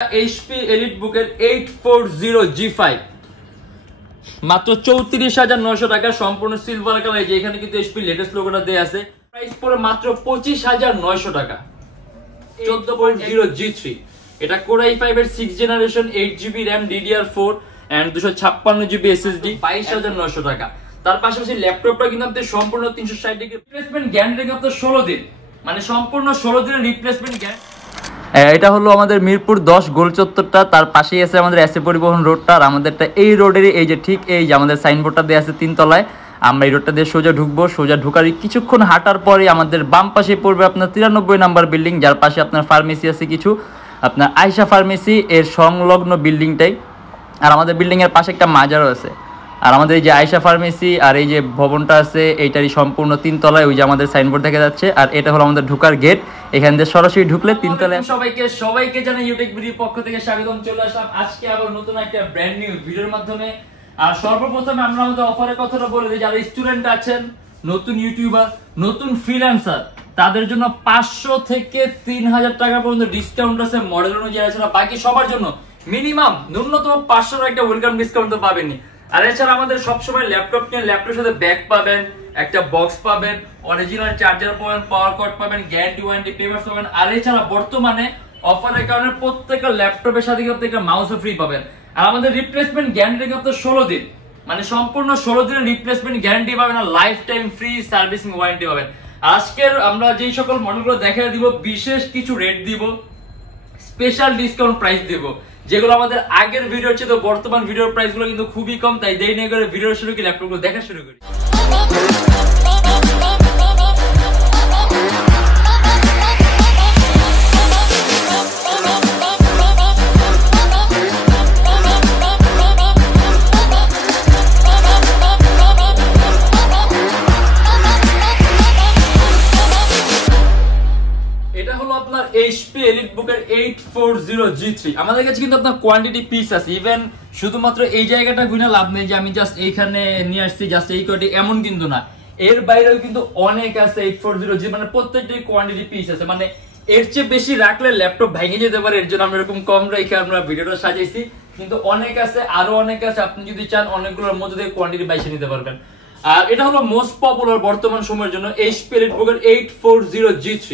HP EliteBook এর 840G5 মাত্র 34,900 টাকা, সম্পূর্ণ সিলভার কালার। যে এখানে কিন্তু HP লেটেস্ট লোগোটা দেয়া আছে। প্রাইস পড়ে মাত্র 25,900 টাকা। 14.0G3 এটা Core i5 এর 6th generation, 8GB RAM, DDR4 and 256GB SSD, 22,900 টাকা। তার পাশাপাশি ল্যাপটপটা কিন্তু আপনাদের সম্পূর্ণ 360 ডিগ্রি রিপ্লেসমেন্ট গ্যারান্টি কিন্তু 16 দিন, মানে সম্পূর্ণ 16 দিনের রিপ্লেসমেন্ট গ্যারান্টি। এটা হলো আমাদের মিরপুর 10 গোল চত্বরটা, তার পাশেই আছে আমাদের এসএ পরিবহন রোডটা। আর আমাদেরটা এই রোডেরই এই যে ঠিক এই যে আমাদের সাইনবোর্ডটা দেওয়া আছে 3 তলায়। আমরা এই রোডটা দিয়ে সোজা ঢুকবো, সোজা ঢুকার কিছুক্ষণ হাঁটার পরে আমাদের বাম পাশে পড়বে আপনার 93 নাম্বার বিল্ডিং, যার পাশে আপনার ফার্মেসি আছে কিছু, আপনার আয়শা ফার্মেসি এর সংলগ্ন বিল্ডিংটাই। আর আমাদের বিল্ডিং এর পাশে একটা মাজারও আছে। আর আমাদের এই যে আয়শা ফার্মেসি আর এই যে ভবনটা আছে এইটারই সম্পূর্ণ 3 তলায় ওই যে আমাদের সাইনবোর্ড দেখা যাচ্ছে। আর এটা হলো আমাদের ঢোকার গেট, এখান দিয়ে সরাসরি ঢুকলে 3 তলায়। সবাইকে জানাই Youtechbd পক্ষ থেকে স্বাগতম। চলে আসলাম আজকে আবার নতুন একটা ব্র্যান্ড নিউ ভিডিওর মাধ্যমে। আর সর্বপ্রথমে আমরা আমাদের অফারের কথাটা বলে দিই, যারা স্টুডেন্ট আছেন, নতুন ইউটিউবার, নতুন ফ্রিল্যান্সার, তাদের জন্য 500 থেকে 3000 টাকা পর্যন্ত ডিসকাউন্ট আছে মডেল অনুযায়ী। এছাড়া বাকি সবার জন্য মিনিমাম ন্যূনতম 500 একটা ওয়েলকাম ডিসকাউন্ট তো পাবেনই। আর এছাড়া আমাদের সবসময় ল্যাপটপ নিয়ে ল্যাপটপের সাথে ব্যাগ পাবেন, একটা বক্স পাবেন, অরিজিনাল চার্জার পাবেন, পাওয়ার কর্ড পাবেন, গ্যারান্টি ওয়ারেন্টি পেপারস পাবেন। আর এছাড়া বর্তমানে অফারের কারণে প্রত্যেকটা ল্যাপটপের সাথে কিন্তু একটা মাউসও ফ্রি পাবেন। আর আমাদের রিপ্লেসমেন্ট গ্যারান্টি কিন্তু 16 দিন, মানে সম্পূর্ণ 16 দিনের রিপ্লেসমেন্ট গ্যারান্টি পাবেন আর life time free servicing warranty পাবেন। আজকের আমরা যেই সকল মডেলগুলো দেখাই দিব, বিশেষ কিছু রেট দিব, স্পেশাল ডিসকাউন্ট প্রাইস দিব, যেগুলো আমাদের আগের ভিডিও ছিল। বর্তমান ভিডিওর প্রাইস গুলো কিন্তু খুবই কম, তাই দেরি না করে ভিডিও শুরু করি, ল্যাপটপগুলো দেখা শুরু করি। এটা হলো আপনার HP EliteBook এর 840G3। আমাদের কাছে কিন্তু আপনার কোয়ান্টিটি পিস আছে, ইভেন শুধুমাত্র এই জায়গাটা গুণা লাভ নেই যে আমি জাস্ট এইখানে নিয়ে আসছি জাস্ট এই কোয়ান্টিটি, এমন কিন্তু না। এর বাইরেও কিন্তু অনেক আছে 840G, মানে প্রত্যেকটাই কোয়ান্টিটি পিস আছে, মানে এর চেয়ে বেশি রাখলে ল্যাপটপ ভেঙে যেতে পারে। এর জন্য আমরা এরকম কম রেখে আমরা ভিডিওটা সাজাইছি, কিন্তু অনেক আছে, আরো অনেক আছে। আপনি যদি চান অনেকগুলোর মধ্যে থেকে কোয়ান্টিটি বাইছে নিতে পারবেন। আর এটা হলো মোস্ট পপুলার বর্তমান সময়ের জন্য HP EliteBook এর 840G3।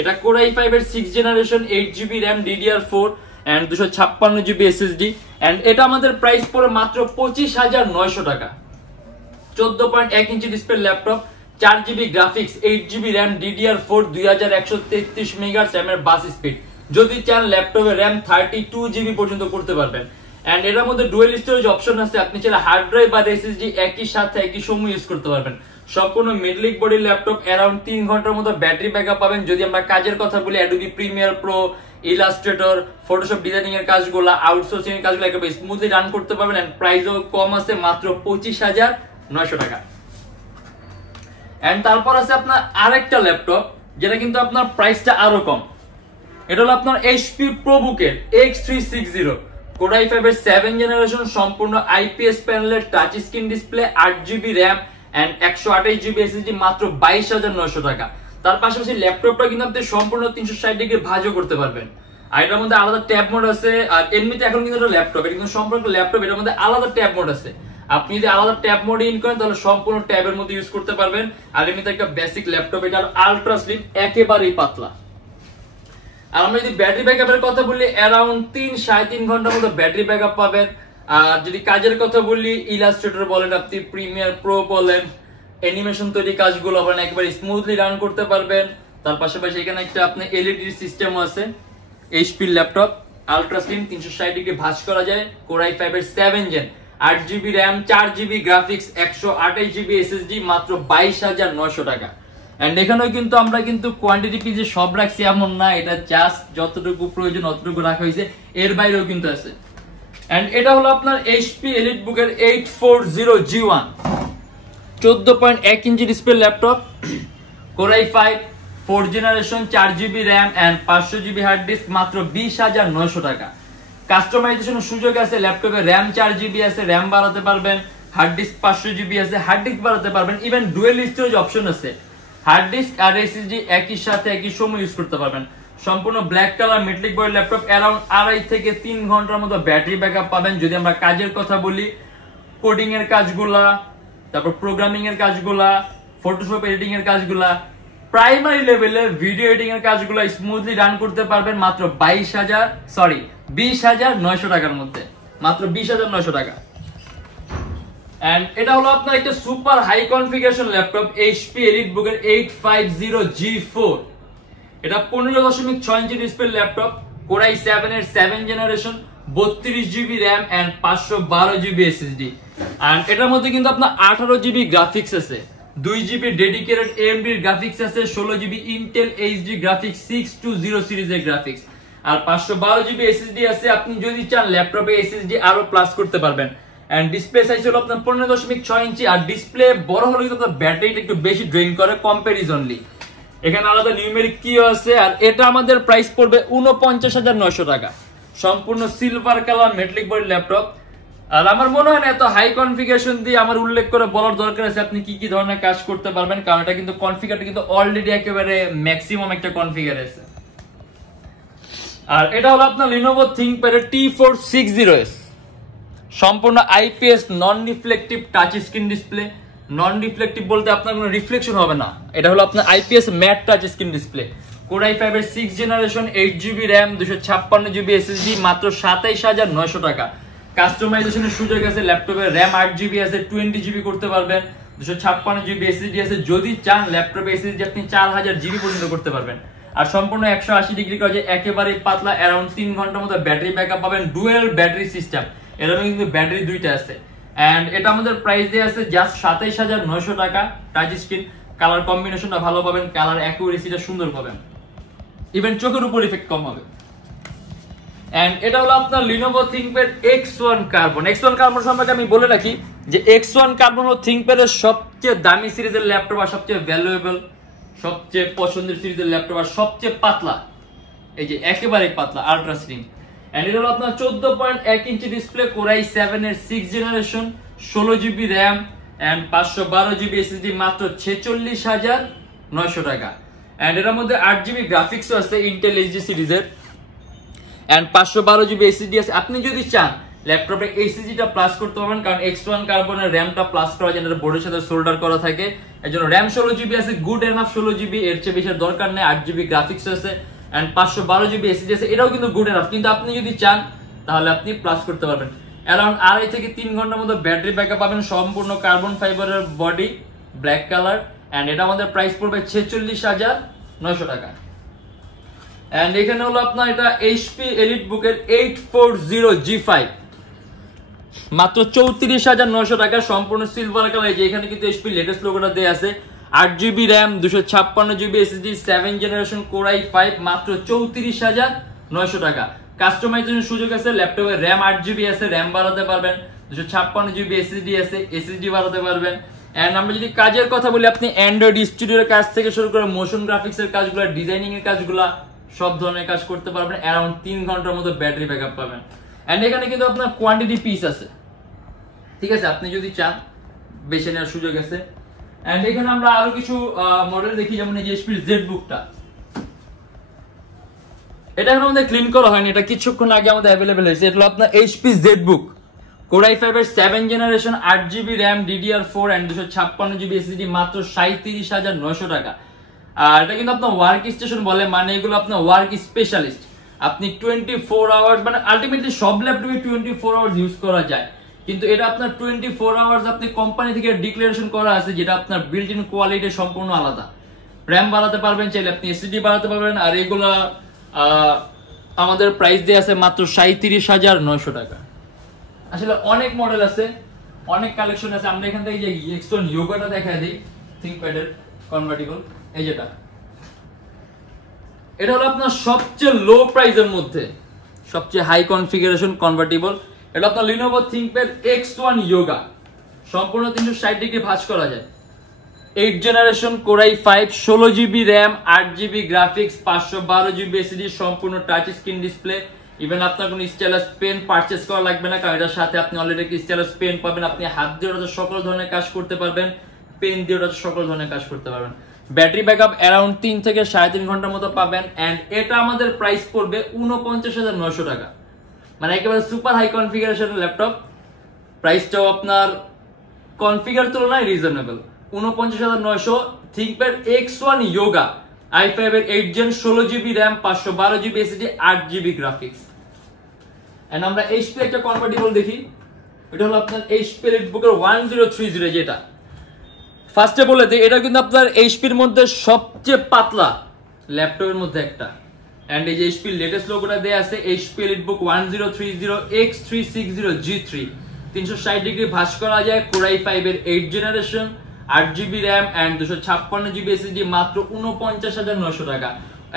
এটা Core i5 এর 6th generation, 8GB RAM, DDR4 and 256GB SSD। And এটা আমাদের প্রাইস পড়ে মাত্র 25,900 টাকা। 14.1 inch display laptop, 4GB graphics, 8GB RAM, DDR4, 2133 megahertz এর বাস স্পিড। যদি চান ল্যাপটপে RAM 32GB পর্যন্ত করতে পারবেন। এন্ড এর মধ্যে ডুয়াল স্টোরেজ অপশন আছে, আপনি চাইলে হার্ড ড্রাইভ আর SSD একই সাথে একই সময় ইউজ করতে পারবেন। সম্পূর্ণ মিডলিক বডি ল্যাপটপ, অ্যারাউন্ড 3 ঘন্টার মতো ব্যাটারি ব্যাকআপ পাবেন। যদি আমরা কাজের কথা বলি, Adobe Premiere Pro, Illustrator, Photoshop designing এর কাজগুলো, আউটসোর্সিং এর কাজগুলো একেবারে স্মুথলি রান করতে পারবেন। এন্ড প্রাইসও কম আছে, মাত্র 25,900 টাকা। এন্ড তারপর আছে আপনার আরেকটা ল্যাপটপ, যেটা কিন্তু আপনার প্রাইসটা আরো কম। এটা হলো আপনার HP ProBook এর X360, Core i5 এর 7th জেনারেশন, সম্পূর্ণ IPS প্যানেলের touch screen display, 8GB RAM and 128GB SSD, মাত্র 22,900 টাকা। তার পাশাপাশি ল্যাপটপটা কিন্তু আপনি সম্পূর্ণ 360 ডিগ্রি ভাঁজও করতে পারবেন। আর এটার মধ্যে আলাদা ট্যাব মোড আছে। আর এমনিতে এখন কিন্তু এটা ল্যাপটপ, এটা কিন্তু সম্পূর্ণ ল্যাপটপ, এটার মধ্যে আলাদা ট্যাব মোড আছে। আপনি যদি আলাদা ট্যাব মোড ইন করেন তাহলে সম্পূর্ণ ট্যাবের মধ্যে ইউজ করতে পারবেন। আর এমনিতে একটা বেসিক ল্যাপটপ, এটা আলট্রা স্লিম, একেবারেই পাতলা। আর আমরা যদি ব্যাটারি ব্যাকআপের কথা বলি, অ্যারাউন্ড 3-3.5 ঘন্টার মতো ব্যাটারি ব্যাকআপ পাবেন। আর যদি কাজের কথা বলি, ইলাস্ট্রেটর বলেন, আপনি প্রিমিয়ার প্রো বলেন, অ্যানিমেশন তৈরি কাজগুলো বলেন, একেবারে স্মুথলি রান করতে পারবেন। তার পাশাপাশি এখানে একটা আপনার LED সিস্টেমও আছে। HP laptop, ultra slim, 360 degree ভাঁজ করা যায়। Core i5 এর 7th gen, 8GB RAM, 4GB graphics, 128GB SSD, মাত্র 22,900 টাকা। এন্ড এখানেও কিন্তু আমরা কিন্তু কোয়ান্টিটি পিসে সব রাখছি এমন না, এটা জাস্ট যতটুকু প্রয়োজন অতটুকু রাখা হয়েছে, এর বাইরেও কিন্তু আছে। এন্ড এটা হলো আপনার HP EliteBook এর 840G1, 14.1 inch display laptop, Core i5 4th generation, 4GB RAM and 500GB hard disk, মাত্র 20,900 টাকা। কাস্টমাইজেশনের সুযোগ আছে, ল্যাপটপে RAM 4GB আছে, RAM বাড়াতে পারবেন, হার্ড ডিস্ক 500GB আছে, হার্ড ডিস্ক বাড়াতে পারবেন, ইভেন ডুয়াল স্টোরেজ অপশন আছে। হার্ড ডিস্ক আর SSD একই সাথে একই সময় ইউজ করতে পারবেন। সম্পূর্ণ black colour metallic body laptop, around 2.5 থেকে 3 ঘন্টার মতো ব্যাটারি ব্যাকআপ পাবেন। যদি আমরা কাজের কথা বলি, কোডিং এর কাজগুলা, তারপর প্রোগ্রামিং এর কাজগুলা, ফটোশপ এডিটিং এর কাজগুলা, প্রাইমারি লেভেলে ভিডিও এডিটিং এর কাজগুলো স্মুথলি রান করতে পারবেন মাত্র 20,900 টাকার মধ্যে, মাত্র 20,900 টাকা। এন্ড এটা হলো আপনার একটা super high configuration laptop, HP EliteBook এর 850G4। এটা 15.6 ইঞ্চি ডিসপ্লে ল্যাপটপ, Core i7 এর 7 generation, 32GB RAM and 512GB SSD। And এটার মধ্যে কিন্তু আপনার 18GB গ্রাফিক্স আছে, 2GB ডেডিকেটেড AMD গ্রাফিক্স আছে, 16GB Intel HD গ্রাফিক্স 620 সিরিজের গ্রাফিক্স, আর 512GB SSD আছে। আপনি যদি চান ল্যাপটপে SSD আরো প্লাস করতে পারবেন। এন্ড ডিসপ্লে সাইজ হলো আপনার 15.6 ইঞ্চি, আর ডিসপ্লে বড় হলে কিন্তু আপনার ব্যাটারিটা একটু বেশি ড্রেইন করে কম্পারিজনলি। এখানে আলাদা নিউমেরিক কিও আছে, আর এটা আমাদের প্রাইস পড়বে 49,900 টাকা। সম্পূর্ণ silver colour metallic body laptop. আর আমার মনে হয় না এত হাই কনফিগারেশন দিয়ে আমার উল্লেখ করে বলার দরকার আছে আপনি কি কি ধরনের কাজ করতে পারবেন, কারণ এটা কিন্তু কনফিগারটা কিন্তু অলরেডি একেবারে ম্যাক্সিমাম একটা কনফিগার আছে। আর এটা হলো আপনার Lenovo ThinkPad T460S, সম্পূর্ণ IPS নন রিফ্লেকটিভ টাচ স্ক্রিন ডিসপ্লে। নন রিফ্লেকটিভ বলতে আপনার কোনো রিফ্লেকশন হবে না, এটা হলো আপনার IPS mat touch screen display. Core i5 এর 6 generation, 8GB RAM, 256GB SSD, মাত্র 27,900 টাকা। কাস্টমাইজেশনের সুযোগ আছে, ল্যাপটপে RAM 8GB আছে, 20GB করতে পারবেন, 256GB SSD আছে। যদি চান ল্যাপটপে SSD আপনি 4000GB পর্যন্ত করতে পারবেন। আর সম্পূর্ণ 180 ডিগ্রি কাজে একেবারে পাতলা, অ্যারাউন্ড 3 ঘন্টার মতো ব্যাটারি ব্যাকআপ পাবেন। ডুয়েল ব্যাটারি সিস্টেম, এর কিন্তু ব্যাটারি দুইটা আছে। এন্ড এটা আমাদের প্রাইস দিয়ে আছে জাস্ট 27,900 টাকা। টাচ স্ক্রিন, কালার কম্বিনেশনটা ভালো পাবেন, কালার অ্যাকুরেসিটা সুন্দর পাবেন, ইভেন চোখের উপর ইফেক্ট কম হবে। এন্ড এটা হলো আপনার Lenovo ThinkPad X1 Carbon। X1 Carbon সম্পর্কে আমি বলে রাখি যে X1 Carbon হলো ThinkPad এর সবচেয়ে দামি সিরিজের ল্যাপটপ, আর সবচেয়ে ভ্যালুয়েবল, সবচেয়ে পছন্দের সিরিজের ল্যাপটপ, আর সবচেয়ে পাতলা, এই যে একেবারে পাতলা, আলট্রা স্লিম। এন্ড এটা হলো আপনার 14.1 ইঞ্চি ডিসপ্লে, Core i7 এর 6 generation, 16GB RAM and 512GB SSD, মাত্র 46,900 টাকা। এন্ড এর মধ্যে 8GB গ্রাফিক্সও আছে Intel HD সিরিজের, এন্ড 512GB SSD আছে। আপনি যদি চান ল্যাপটপে SSD-টা প্লাস করতে পারবেন, কারণ X1 Carbon এর RAM-টা প্লাস করা যায়, এটা বোর্ডের সাথে সোল্ডার করা থাকে, এজন্য RAM 16GB আছে, গুড এনাফ 16GB, এর চেয়ে বেশি দরকার নেই। 8GB গ্রাফিক্স আছে এন্ড 512GB SSD আছে, এটাও কিন্তু গুড এনাফ। কিন্তু আপনি যদি চান তাহলে আপনি প্লাস করতে পারবেন। অ্যারাউন্ড 2.5 থেকে 3 ঘন্টার মতো ব্যাটারি ব্যাকআপ পাবেন। সম্পূর্ণ কার্বন ফাইবারের বডি, ব্ল্যাক কালার, এন্ড এটা আমাদের প্রাইস পড়বে 46,900 টাকা। এন্ড এখানে হলো আপনার এটা HP এলিটবুক এর 840G5, মাত্র 34,900 টাকা। সম্পূর্ণ সিলভার কালার, যে এখানে কিন্তু HP লেটেস্ট লোগোটা দেয়া আছে। 8GB RAM, 256GB SSD, 7 generation, Core i5, মাত্র 34,900 টাকা। কাস্টমাইজেশনের সুযোগ আছে, ল্যাপটপে RAM 8GB আছে, RAM বাড়াতে পারবেন, 256GB SSD আছে, SSD বাড়াতে পারবেন। এন্ড আমরা যদি কাজের কথা বলি, আপনি অ্যান্ড্রয়েড স্টুডিওর কাজ থেকে শুরু করে মোশন গ্রাফিক্স এর কাজগুলো, ডিজাইনিং এর কাজগুলো, সব ধরনের কাজ করতে পারবেন। অ্যারাউন্ড 3 ঘন্টার মতো ব্যাটারি ব্যাকআপ পাবেন। এন্ড এখানে কিন্তু আপনার কোয়ান্টিটি পিস আছে, ঠিক আছে, আপনি যদি চান বেছে নেওয়ার সুযোগ আছে। এন্ড এখানে আমরা আরো কিছু মডেল দেখি, যেমন এই যে HP জেডবুকটা, এটা এখন আমাদের ক্লিন করা হয়নি, এটা কিছুক্ষণ আগে আমাদের অ্যাভেলেবেল হয়েছে। এটা হলো আপনার HP জেডবুক, Core i5 এর 7 generation, 8GB RAM, DDR4 and 256GB SSD, মাত্র 37,900 টাকা। আর এটা কিন্তু আপনার ওয়ার্ক স্টেশন বলে, মানে এগুলো আপনার ওয়ার্ক স্পেশালিস্ট। আপনি 24 আওয়ার্স, মানে আলটিমেটলি সব ল্যাপটপে 24 আওয়ার্স ইউজ করা যায়, কিন্তু এটা আপনার 24 আওয়ার্স আপনি কোম্পানি থেকে ডিক্লারেশন করা আছে, যেটা আপনার বিল্ট ইন কোয়ালিটি সম্পূর্ণ আলাদা। RAM বাড়াতে পারবেন, চাইলে আপনি SSD বাড়াতে পারবেন। আর এগুলা আমাদের প্রাইস দিয়ে আছে মাত্র 37,900 টাকা। আসলে অনেক মডেল আছে, অনেক কালেকশন আছে। আমরা এখান থেকে যে X1 Yogaটা দেখায় দিই, ThinkPad এর কনভার্টিবল, এই যেটা, এটা হলো আপনার সবচেয়ে লো প্রাইসের মধ্যে সবচেয়ে হাই কনফিগারেশন কনভার্টিবল। এটা আপনার Lenovo ThinkPad X1 Yoga, সম্পূর্ণ 360 ডিগ্রি ভাঁজ করা যায়। 8 generation, Core i5, 16GB RAM, 8GB graphics, 512GB SSD, সম্পূর্ণ টাচ স্ক্রিন ডিসপ্লে। ইভেন আপনার কোনো স্টাইলাস পেন পারচেজ করা লাগবে না, কারণ এটার সাথে আপনি অলরেডি একটা স্টাইলাস পেন পাবেন। আপনি হাত দিয়ে ওটা সকল ধরনের কাজ করতে পারবেন, পেন দিয়ে ওটা সকল ধরনের কাজ করতে পারবেন। ব্যাটারি ব্যাকআপ অ্যারাউন্ড 3 থেকে 3.5 ঘন্টার মতো পাবেন। এন্ড এটা আমাদের প্রাইস পড়বে ৪৯,৯০০ টাকা, মানে একেবারে সুপার হাই কনফিগারেশনের ল্যাপটপ। প্রাইসটাও আপনার কনফিগার তুলনায় reasonable. ৪৯,৯০০ ThinkPad X1 Yoga i5 এর 8 gen 16GB RAM 512GB SSD 8GB graphics. And আমরা HP একটা কনভার্টিবল দেখি, এটা হলো আপনার HP EliteBook 1030 যেটা। ফার্স্টে বলে দিই এটা কিন্তু আপনার HP এর মধ্যে সবচেয়ে পাতলা ল্যাপটপের মধ্যে একটা। এন্ড এই যে HP লেটেস্ট লোগোটা দেয়া আছে HP EliteBook 1030 X360G3, 360 ডিগ্রি ভাঁজ করা যায়, Core i5 এর 8 generation, 8GB RAM and 256GB SSD, মাত্র ৪৯,৯০০ টাকা।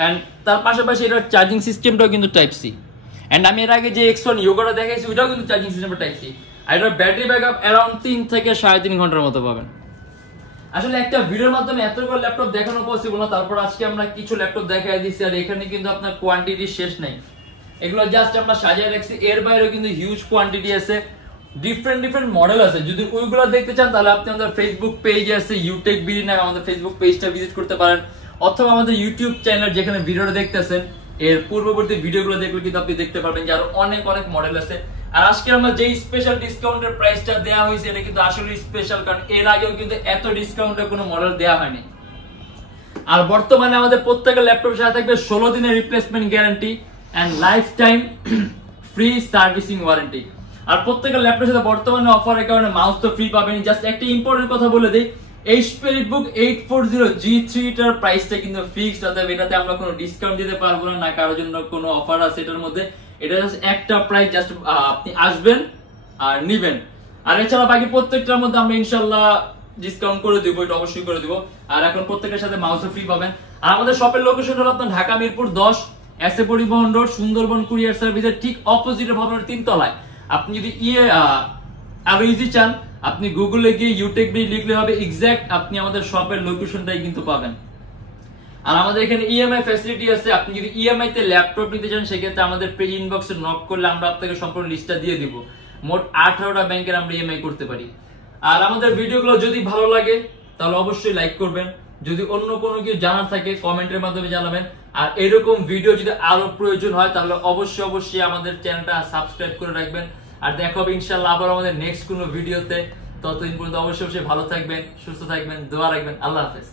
এন্ড তার পাশাপাশি এটার চার্জিং সিস্টেমটাও কিন্তু টাইপ সি। এন্ড আমি এর আগে যে X1 Yoga দেখাইছি ওটাও কিন্তু চার্জিং সিস্টেমটা টাইপ সি। আর এটার ব্যাটারি ব্যাকআপ অ্যারাউন্ড 3 থেকে 3.5 ঘন্টার মতো পাবেন। আসলে একটা ভিডিওর মাধ্যমে এতগুলো ল্যাপটপ দেখানো পসিবল না, তারপর আজকে আমরা কিছু ল্যাপটপ দেখাই দিচ্ছি। আর এখানে কিন্তু আপনার কোয়ান্টিটি শেষ নাই, এগুলো জাস্ট আমরা সাজিয়ে রাখছি। এর বাইরেও কিন্তু হিউজ কোয়ান্টিটি আছে, ডিফারেন্ট মডেল আছে। যদি ওইগুলো দেখতে চান তাহলে আপনি আমাদের ফেসবুক পেজ আছে Youtechbd নামে, আমাদের ফেসবুক পেজটা ভিজিট করতে পারেন, অথবা আমাদের ইউটিউব চ্যানেল যেখানে ভিডিওটা দেখতেছেন এর পূর্ববর্তী ভিডিওগুলো দেখলে কিন্তু আপনি দেখতে পারবেন যে আরো অনেক মডেল আছে। আর আজকে আমরা যে স্পেশাল ডিসকাউন্টের প্রাইসটা দেয়া হয়েছে এটা কিন্তু আসলে স্পেশাল, কারণ এর আগেও কিন্তু এত ডিসকাউন্টে কোনো মডেল দেয়া হয়নি। আর বর্তমানে আমাদের প্রত্যেকটা ল্যাপটপের সাথে থাকবে 16 দিনের replacement guarantee and life time free servicing warranty. আর প্রত্যেকটা ল্যাপটপের সাথে বর্তমানে অফারের কারণে মাউস তো ফ্রি পাবেন। জাস্ট একটা ইম্পর্টেন্ট কথা বলে দেই, HP EliteBook 840G3 টার প্রাইসটা কিন্তু ফিক্সড, অতএব এটাতে আমরা কোনো ডিসকাউন্ট দিতে পারবো না, কারোর জন্য কোনো অফার আছে এটার মধ্যে। এটা জাস্ট একটা প্রাইস, জাস্ট আপনি আসবেন আর নিবেন। আর এছাড়া বাকি প্রত্যেকটার মধ্যে আমরা ইনশাআল্লাহ ডিসকাউন্ট করে দিব, এটা অবশ্যই করে দিব। আর এখন প্রত্যেকের সাথে মাউসও ফ্রি পাবেন। আর আমাদের শপের লোকেশন হলো আপনার ঢাকা মিরপুর 10 এসএ পরিবহন রোড, সুন্দরবন কুরিয়ার সার্ভিসের ঠিক অপোজিটে ভবনের 3 তলায়। আপনি যদি আরো ইজি চান আপনি গুগলে গিয়ে Youtechbd লিখলে হবে, এক্সাক্ট আপনি আমাদের শপের লোকেশনটাই কিন্তু পাবেন। আর আমাদের এখানে ইএমআই ফ্যাসিলিটি আছে, আপনি যদি ইএমআই তে ল্যাপটপ নিতে চান সেক্ষেত্রে আমাদের পেজ ইনবক্সে নক করলে আমরা আপনাকে সম্পূর্ণ লিস্টটা দিয়ে দিব। মোট 18টা ব্যাংকের আমরা ইএমআই করতে পারি। আর আমাদের ভিডিওগুলো যদি ভালো লাগে তাহলে অবশ্যই লাইক করবেন, যদি অন্য কোনো কিছু জানার থাকে কমেন্টের মাধ্যমে জানাবেন। আর এরকম ভিডিও যদি আরো প্রয়োজন হয় তাহলে অবশ্যই আমাদের চ্যানেলটা সাবস্ক্রাইব করে রাখবেন। আর দেখা হবে ইনশাআল্লাহ আবার আমাদের নেক্সট কোনো ভিডিওতে। ততদিন পর্যন্ত অবশ্যই ভালো থাকবেন, সুস্থ থাকবেন, দোয়া রাখবেন। আল্লাহ হাফেজ।